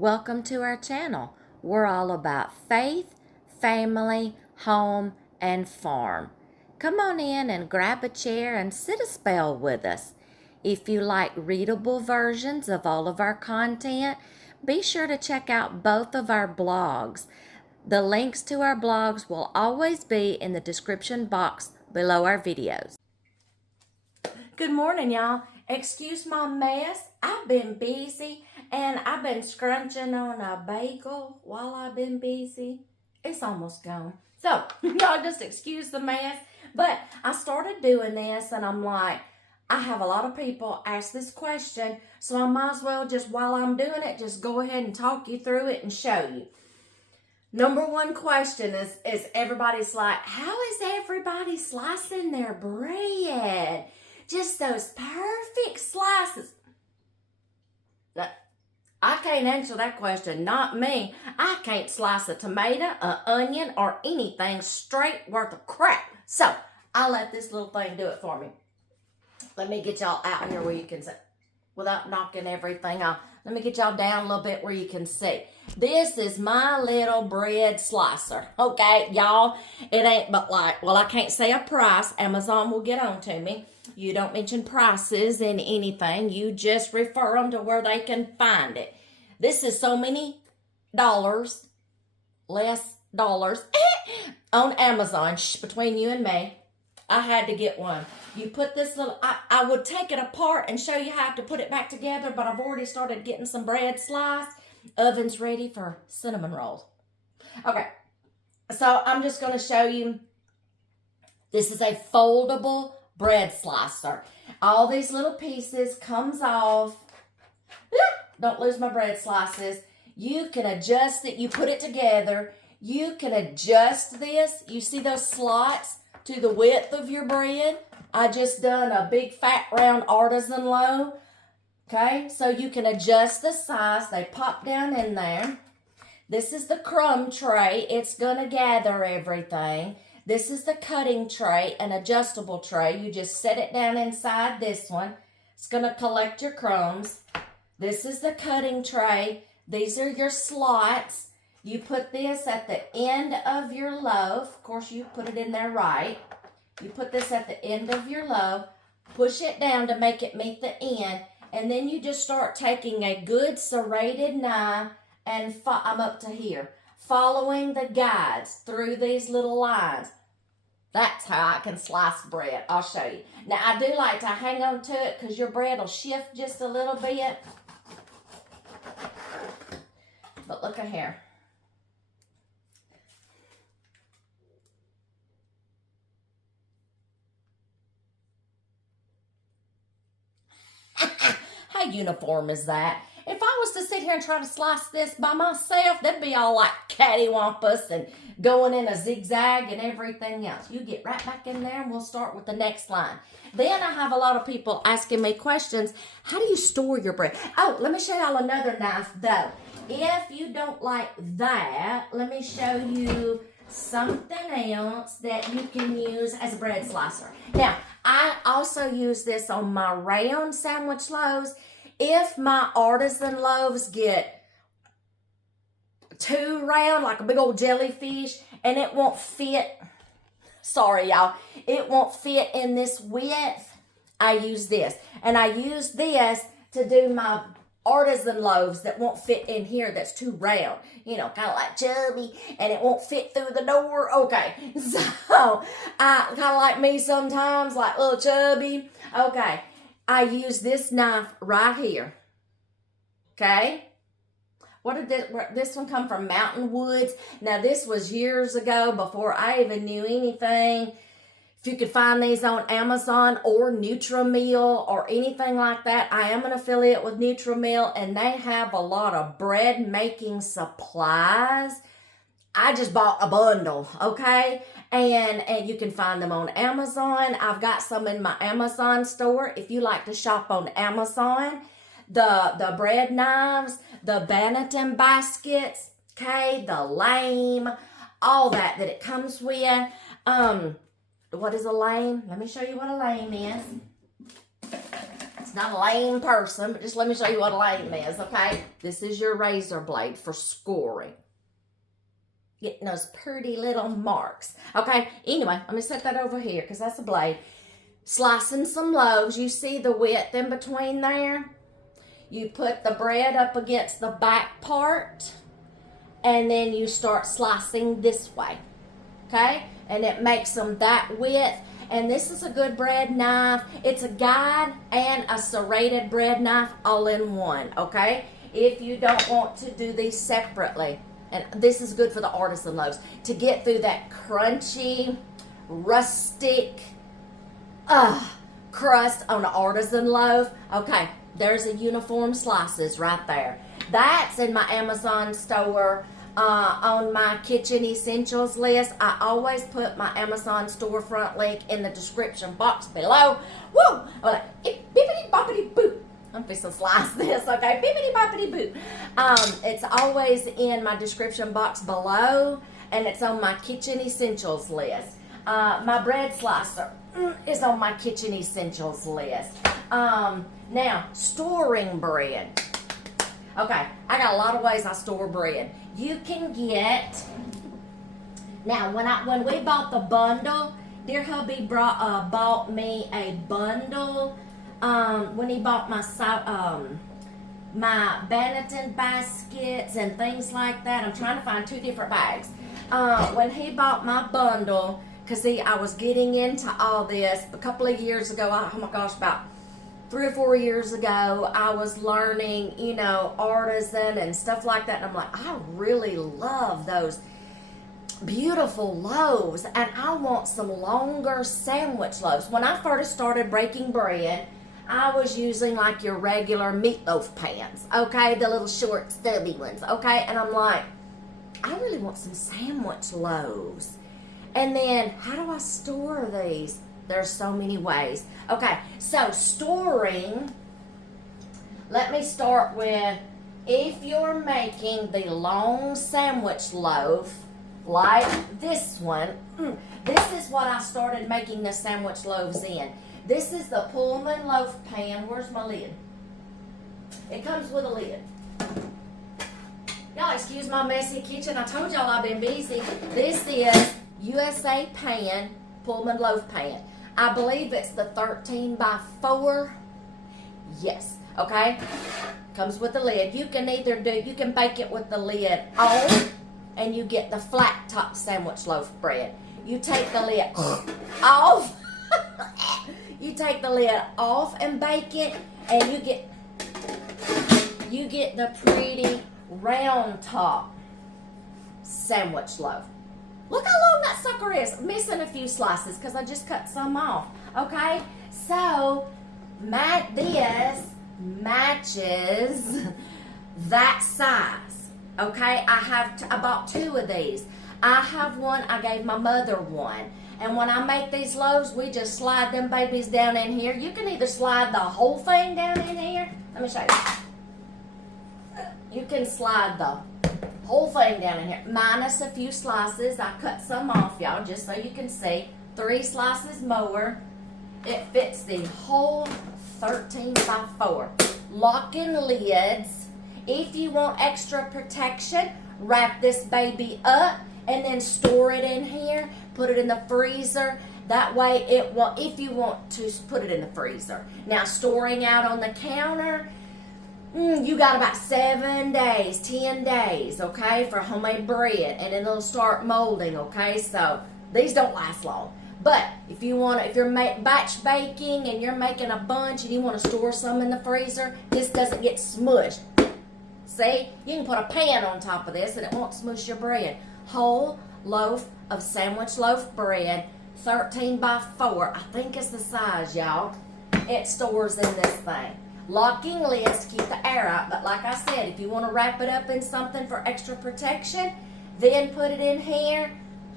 Welcome to our channel. We're all about faith, family, home, and farm. Come on in and grab a chair and sit a spell with us. If you like readable versions of all of our content, be sure to check out both of our blogs. The links to our blogs will always be in the description box below our videos. Good morning, y'all. Excuse my mess. I've been busy and I've been scrunching on a bagel while I've been busy. It's almost gone. So, y'all just excuse the mess. But I started doing this and I'm like, I have a lot of people ask this question, so I might as well just, while I'm doing it, just go ahead and talk you through it and show you. Number one question is everybody's like, how is everybody slicing their bread? Just those perfect slices. I can't answer that question, not me. I can't slice a tomato, an onion, or anything straight worth of crap. So, I'll let this little thing do it for me. Let me get y'all out here where you can see, without knocking everything off. Let me get y'all down a little bit where you can see. This is my little bread slicer. Okay, y'all, it ain't but like, well, I can't say a price. Amazon will get on to me. You don't mention prices in anything. You just refer them to where they can find it. This is so many dollars, less dollars, on Amazon. Between you and me, I had to get one. You put this little, I would take it apart and show you how to put it back together, but I've already started getting some bread sliced. Oven's ready for cinnamon rolls. Okay, so I'm just going to show you. This is a foldable bread slicer. All these little pieces comes off. Don't lose my bread slices. You can adjust it. You put it together. You can adjust this. You see those slots to the width of your bread? I just done a big fat round artisan loaf. Okay, so you can adjust the size. They pop down in there. This is the crumb tray. It's gonna gather everything. This is the cutting tray, an adjustable tray. You just set it down inside this one. It's gonna collect your crumbs. This is the cutting tray. These are your slots. You put this at the end of your loaf. Of course, you put it in there right. You put this at the end of your loaf. Push it down to make it meet the end. And then you just start taking a good serrated knife and I'm up to here. Following the guides through these little lines. That's how I can slice bread. I'll show you. Now, I do like to hang on to it because your bread will shift just a little bit. But look at here. How uniform is that? If I was to sit here and try to slice this by myself, that'd be all like cattywampus and going in a zigzag and everything else. You get right back in there and we'll start with the next line. Then I have a lot of people asking me questions. How do you store your bread? Oh, let me show y'all another knife though. If you don't like that, let me show you something else that you can use as a bread slicer. Now, I also use this on my round sandwich loaves. If my artisan loaves get too round, like a big old jellyfish, and it won't fit, sorry y'all, it won't fit in this width, I use this. And I use this to do my artisan loaves that won't fit in here, that's too round, you know, kind of like chubby, and it won't fit through the door. Okay, so I kind of like me sometimes, like a little chubby. Okay, I use this knife right here. Okay, what did this one come from? Mountain Woods. Now this was years ago before I even knew anything. If you could find these on Amazon or Nutri or anything like that, I am an affiliate with Nutri, and they have a lot of bread making supplies. I just bought a bundle, okay? And you can find them on Amazon. I've got some in my Amazon store. If you like to shop on Amazon, the bread knives, the Banneton baskets, okay, the lame, all that it comes with. What is a lame? Let me show you what a lame is. not a lame person, but just let me show you what a lame is, okay? This is your razor blade for scoring. Getting those pretty little marks. Okay, anyway, let me set that over here because that's a blade. Slicing some loaves. You see the width in between there? You put the bread up against the back part, and then you start slicing this way, okay? And it makes them that width. And this is a good bread knife. It's a guide and a serrated bread knife all in one, okay? If you don't want to do these separately. And this is good for the artisan loaves. To get through that crunchy, rustic crust on an artisan loaf. Okay, there's a uniform slices right there. That's in my Amazon store. On my kitchen essentials list, I always put my Amazon storefront link in the description box below. Woo! I'm like, bippity boppity boop. I'm fixing to slice this, okay? Bippity boppity boop. It's always in my description box below, and it's on my kitchen essentials list. My bread slicer is on my kitchen essentials list. Now, storing bread. Okay, I got a lot of ways I store bread. You can get, now when we bought the bundle, dear hubby bought me a bundle. When he bought my Banneton baskets and things like that. I'm trying to find 2 different bags. When he bought my bundle, because I was getting into all this a couple of years ago, oh my gosh, about 3 or 4 years ago, I was learning, you know, artisan and stuff like that. And I'm like, I really love those beautiful loaves, and I want some longer sandwich loaves. When I first started breaking bread, I was using like your regular meatloaf pans, okay? The little short, stubby ones, okay? And I'm like, I really want some sandwich loaves. And then, how do I store these? There's so many ways. Okay, so storing, let me start with, if you're making the long sandwich loaf, like this one, this is what I started making the sandwich loaves in. This is the Pullman loaf pan. Where's my lid? It comes with a lid. Y'all excuse my messy kitchen. I told y'all I've been busy. This is USA pan, Pullman loaf pan. I believe it's the 13 by 4. Yes, okay? Comes with the lid. You can you can bake it with the lid on, and you get the flat top sandwich loaf bread. You take the lid off. You take the lid off and bake it, and you get the pretty round top sandwich loaf. Look how long that sucker is. Missing a few slices because I just cut some off. Okay, so this matches that size. Okay, I bought 2 of these. I have one. I gave my mother one. And when I make these loaves, we just slide them babies down in here. You can either slide the whole thing down in here. Let me show you. You can slide the whole thing down in here, minus a few slices. I cut some off, y'all, just so you can see. 3 slices more. It fits the whole 13 by 4. Lock-in lids. If you want extra protection, wrap this baby up and then store it in here. Put it in the freezer. That way it won't, if you want to put it in the freezer. Now, storing out on the counter, you got about 7 days, 10 days, okay, for homemade bread, and then it'll start molding, okay? So these don't last long. But if you're batch baking and you're making a bunch and you want to store some in the freezer, this doesn't get smushed. See, you can put a pan on top of this and it won't smush your bread. Whole loaf of sandwich loaf bread, 13 by 4. I think it's the size, y'all. It stores in this thing. Locking lids to keep the air out, but like I said, if you want to wrap it up in something for extra protection, then put it in here,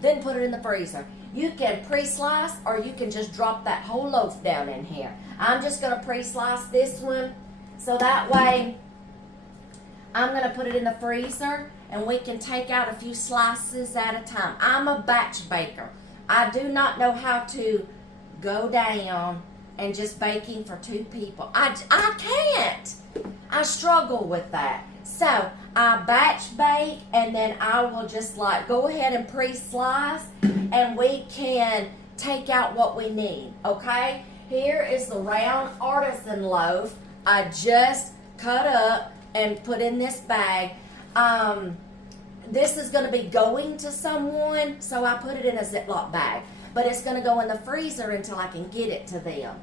then put it in the freezer. You can pre-slice, or you can just drop that whole loaf down in here. I'm just going to pre-slice this one, so that way I'm going to put it in the freezer, and we can take out a few slices at a time. I'm a batch baker. I do not know how to go down and just baking for 2 people. I can't. I struggle with that. So I batch bake, and then I will just like go ahead and pre-slice, and we can take out what we need, okay? Here is the round artisan loaf. I just cut up and put in this bag. This is going to be going to someone, so I put it in a Ziploc bag. But it's going to go in the freezer until I can get it to them.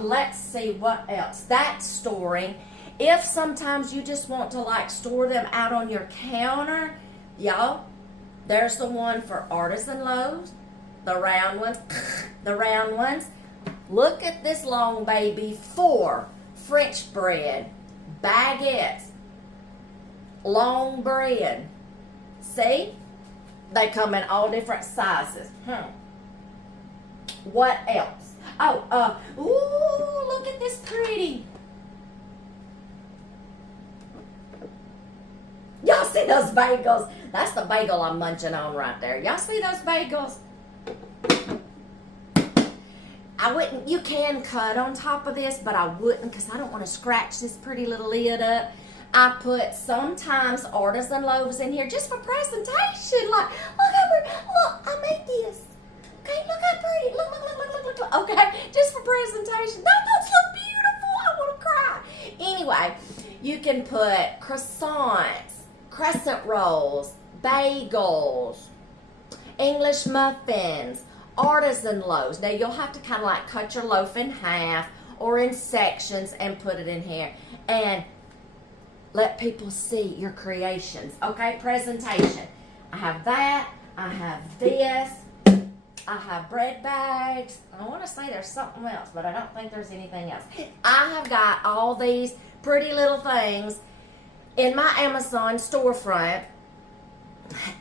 Let's see what else. That's storing. If sometimes you just want to like store them out on your counter, y'all, there's the one for artisan loaves, the round ones, the round ones. Look at this long baby for French bread, baguettes, long bread. See? They come in all different sizes. What else? Oh, ooh, look at this pretty. Y'all see those bagels? That's the bagel I'm munching on right there. Y'all see those bagels? I wouldn't, you can cut on top of this, but I wouldn't because I don't want to scratch this pretty little lid up. I put sometimes artisan loaves in here just for presentation. Like, look, I made this. Okay, look how pretty. Look. Okay, just for presentation. Those look beautiful. I want to cry. Anyway, you can put croissants, crescent rolls, bagels, English muffins, artisan loaves. Now, you'll have to kind of like cut your loaf in half or in sections and put it in here. And let people see your creations. Okay, presentation. I have that. I have this. I have bread bags. I want to say there's something else, but I don't think there's anything else. I have got all these pretty little things in my Amazon storefront,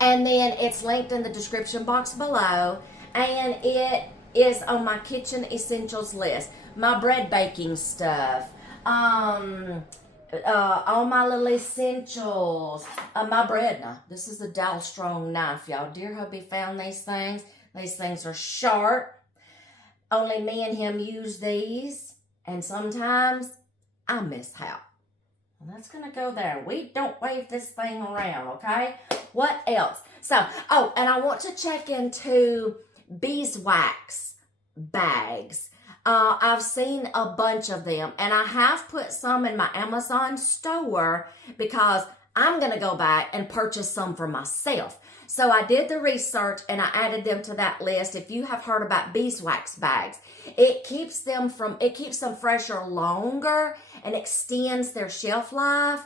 and then it's linked in the description box below, and it is on my kitchen essentials list. My bread baking stuff, all my little essentials, my bread knife. This is a Dowel Strong knife, y'all. Dear hubby found these things. These things are sharp. Only me and him use these, and sometimes I miss out. And that's going to go there. We don't wave this thing around, okay? What else? So, oh, and I want to check into beeswax bags. I've seen a bunch of them, and I have put some in my Amazon store because I'm going to go back and purchase some for myself. So I did the research and I added them to that list. If you have heard about beeswax bags, it keeps them fresher longer and extends their shelf life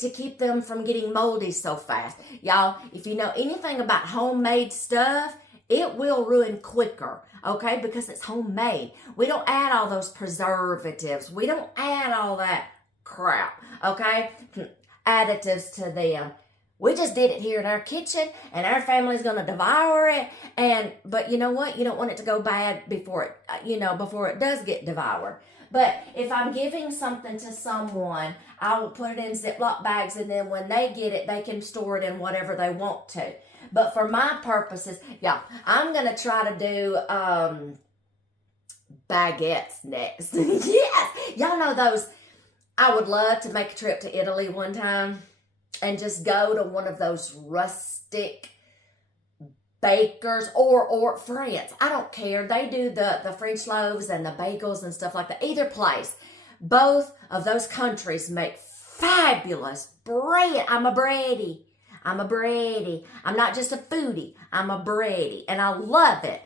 to keep them from getting moldy so fast. Y'all, if you know anything about homemade stuff, it will ruin quicker, okay? Because it's homemade. We don't add all those preservatives. We don't add all that crap, okay? Additives to them. We just did it here in our kitchen, and our family's going to devour it. But you know what? You don't want it to go bad before it does get devoured. But if I'm giving something to someone, I will put it in Ziploc bags, and then when they get it, they can store it in whatever they want to. But for my purposes, y'all, I'm going to try to do baguettes next. Yes! Y'all know those. I would love to make a trip to Italy one time and just go to one of those rustic bakers or France. I don't care. They do the French loaves and the bagels and stuff like that. Either place. Both of those countries make fabulous bread. I'm a bready. I'm not just a foodie. I'm a bready. And I love it.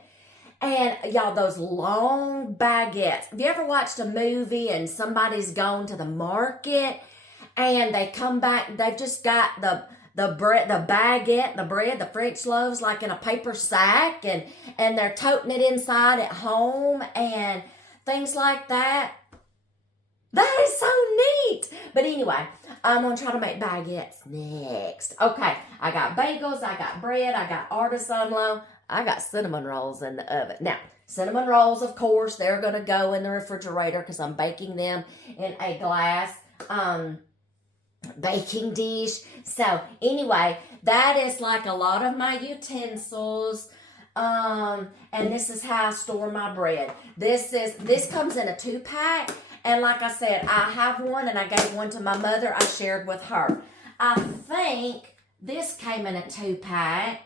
And y'all, those long baguettes. Have you ever watched a movie and somebody's gone to the market and they come back, they've just got the bread, the baguette, the bread, the French loaves like in a paper sack, and they're toting it inside at home and things like that. That is so neat. But anyway, I'm going to try to make baguettes next. Okay, I got bagels, I got bread, I got artisan loaf, I got cinnamon rolls in the oven. Now, cinnamon rolls, of course, they're going to go in the refrigerator because I'm baking them in a glass baking dish. So, anyway, that is like a lot of my utensils. And this is how I store my bread. This comes in a 2-pack. And like I said, I have one and I gave one to my mother. I shared with her. I think this came in a 2-pack.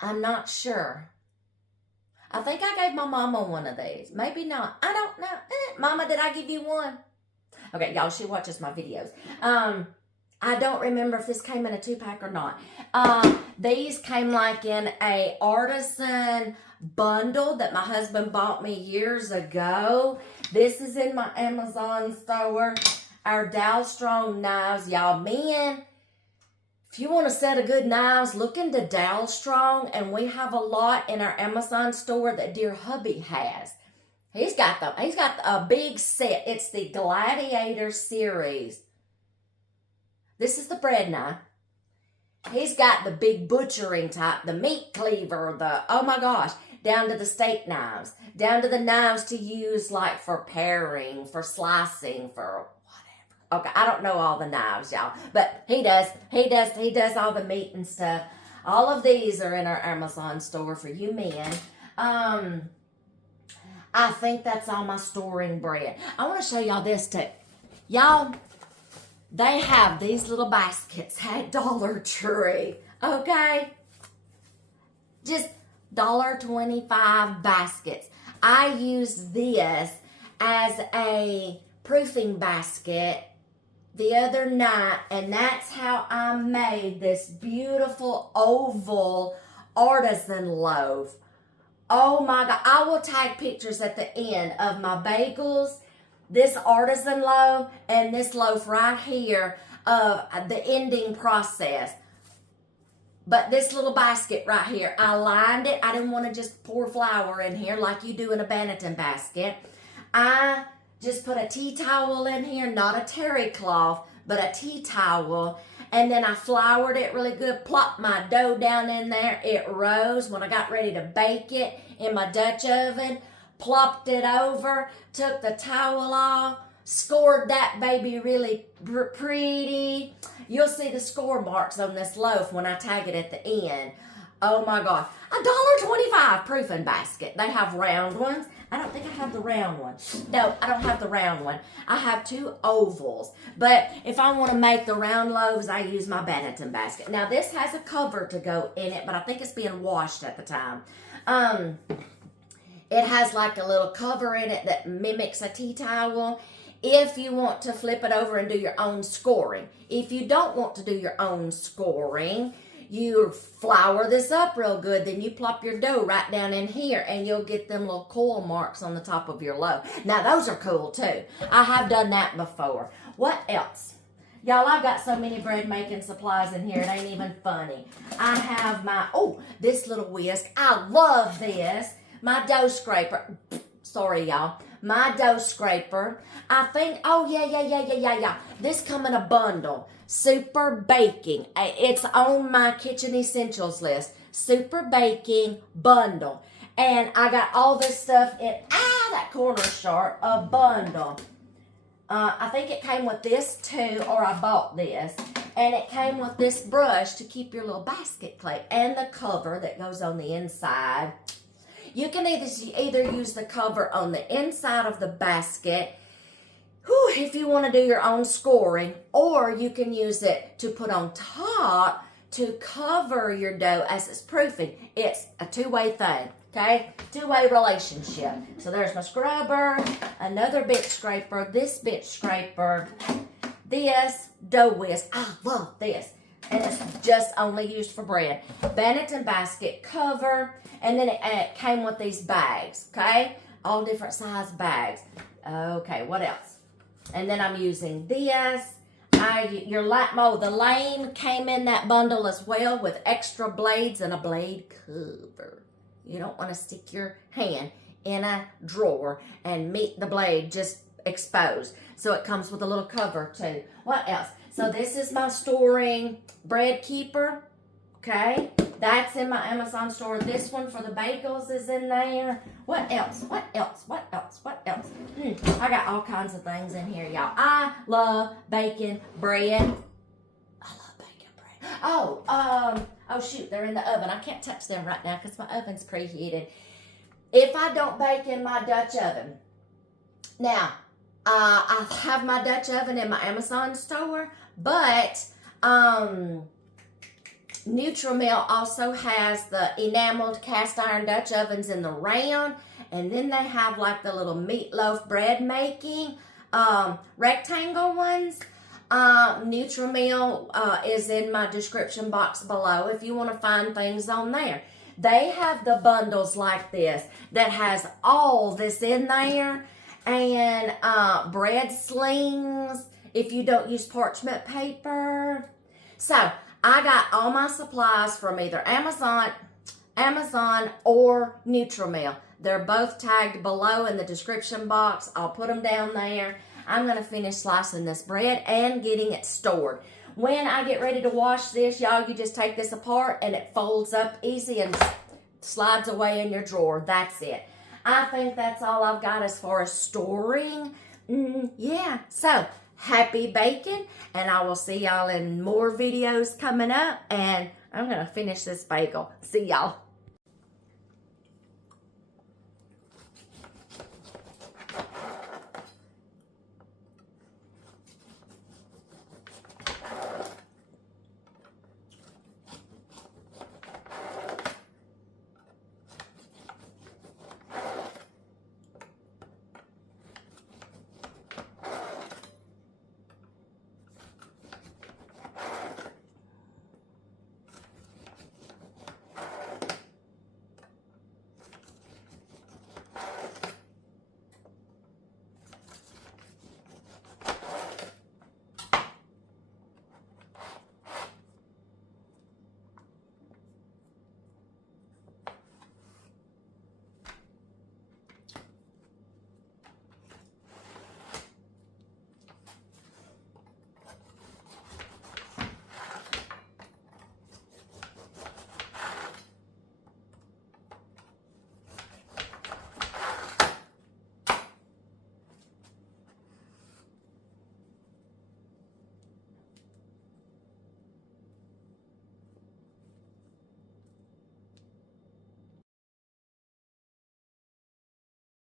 I'm not sure. I think I gave my mama one of these. Maybe not. I don't know. Mama, did I give you one? Okay, y'all, she watches my videos. I don't remember if this came in a 2-pack or not. These came like in a artisan bundle that my husband bought me years ago. This is in my Amazon store. Our Dow Strong knives. Y'all, men, if you want a set of good knives, look into Dow Strong. And we have a lot in our Amazon store that dear hubby has. He's got a big set. It's the Gladiator series. This is the bread knife. He's got the big butchering type, the meat cleaver, oh my gosh, down to the steak knives, down to the knives to use like for paring, for slicing, for whatever. Okay, I don't know all the knives, y'all, but he does all the meat and stuff. All of these are in our Amazon store for you men. I think that's all my storing bread. I want to show y'all this too. Y'all, they have these little baskets at Dollar Tree, okay? Just $1.25 baskets. I use this as a proofing basket the other night, and that's how I made this beautiful oval artisan loaf. Oh my God, I will tag pictures at the end of my bagels, this artisan loaf, and this loaf right here of the ending process. But this little basket right here, I lined it. I didn't want to just pour flour in here like you do in a Banneton basket. I just put a tea towel in here, not a terry cloth, but a tea towel. And then I floured it really good, plopped my dough down in there. It rose when I got ready to bake it in my Dutch oven. Plopped it over, took the towel off, scored that baby really pretty. You'll see the score marks on this loaf when I tag it at the end. Oh my God. $1.25 proofing basket. They have round ones. I don't think I have the round one. No, I don't have the round one. I have 2 ovals. But if I want to make the round loaves, I use my Banneton basket. Now, this has a cover to go in it, but I think it's being washed at the time. It has like a little cover in it that mimics a tea towel. If you want to flip it over and do your own scoring. If you don't want to do your own scoring, you flour this up real good, then you plop your dough right down in here and you'll get them little coil marks on the top of your loaf. Now those are cool too. I have done that before. What else? Y'all, I've got so many bread making supplies in here, it ain't even funny. I have my, this little whisk. I love this. My dough scraper. Sorry, y'all. My dough scraper. I think, yeah. This come in a bundle. Super baking. It's on my kitchen essentials list. Super baking bundle. And I got all this stuff in, that corner sharp, a bundle. I think it came with this too, or I bought this. And it came with this brush to keep your little basket plate and the cover that goes on the inside. You can either use the cover on the inside of the basket, if you want to do your own scoring, or you can use it to put on top to cover your dough as it's proofing. It's a two-way thing, okay? Two-way relationship. So there's my scrubber, another bench scraper, this bench scraper, this dough whisk. I love this. And it's just only used for bread. Banneton basket cover, and then it came with these bags, okay? All different size bags. Okay, what else? And then I'm using this. The lane came in that bundle as well with extra blades and a blade cover. You don't want to stick your hand in a drawer and meet the blade just exposed. So it comes with a little cover too. What else? So this is my storing bread keeper. Okay, that's in my Amazon store. This one for the bagels is in there. What else? What else? What else? What else? I got all kinds of things in here, y'all. I love baking bread. I love baking bread. Oh shoot, they're in the oven. I can't touch them right now because my oven's preheated. If I don't bake in my Dutch oven, now, I have my Dutch oven in my Amazon store, but Nutrimal also has the enameled cast iron Dutch ovens in the round, and then they have like the little meatloaf bread making rectangle ones. Nutrimal is in my description box below if you want to find things on there. They have the bundles like this that has all this in there, and bread slings if you don't use parchment paper. So I got all my supplies from either Amazon or Nutrimal. They're both tagged below in the description box. I'll put them down there. I'm going to finish slicing this bread and getting it stored. When I get ready to wash this, y'all, you just take this apart and it folds up easy and slides away in your drawer. That's it. I think that's all I've got as far as storing. Yeah, so happy baking, and I will see y'all in more videos coming up, and I'm going to finish this bagel. See y'all.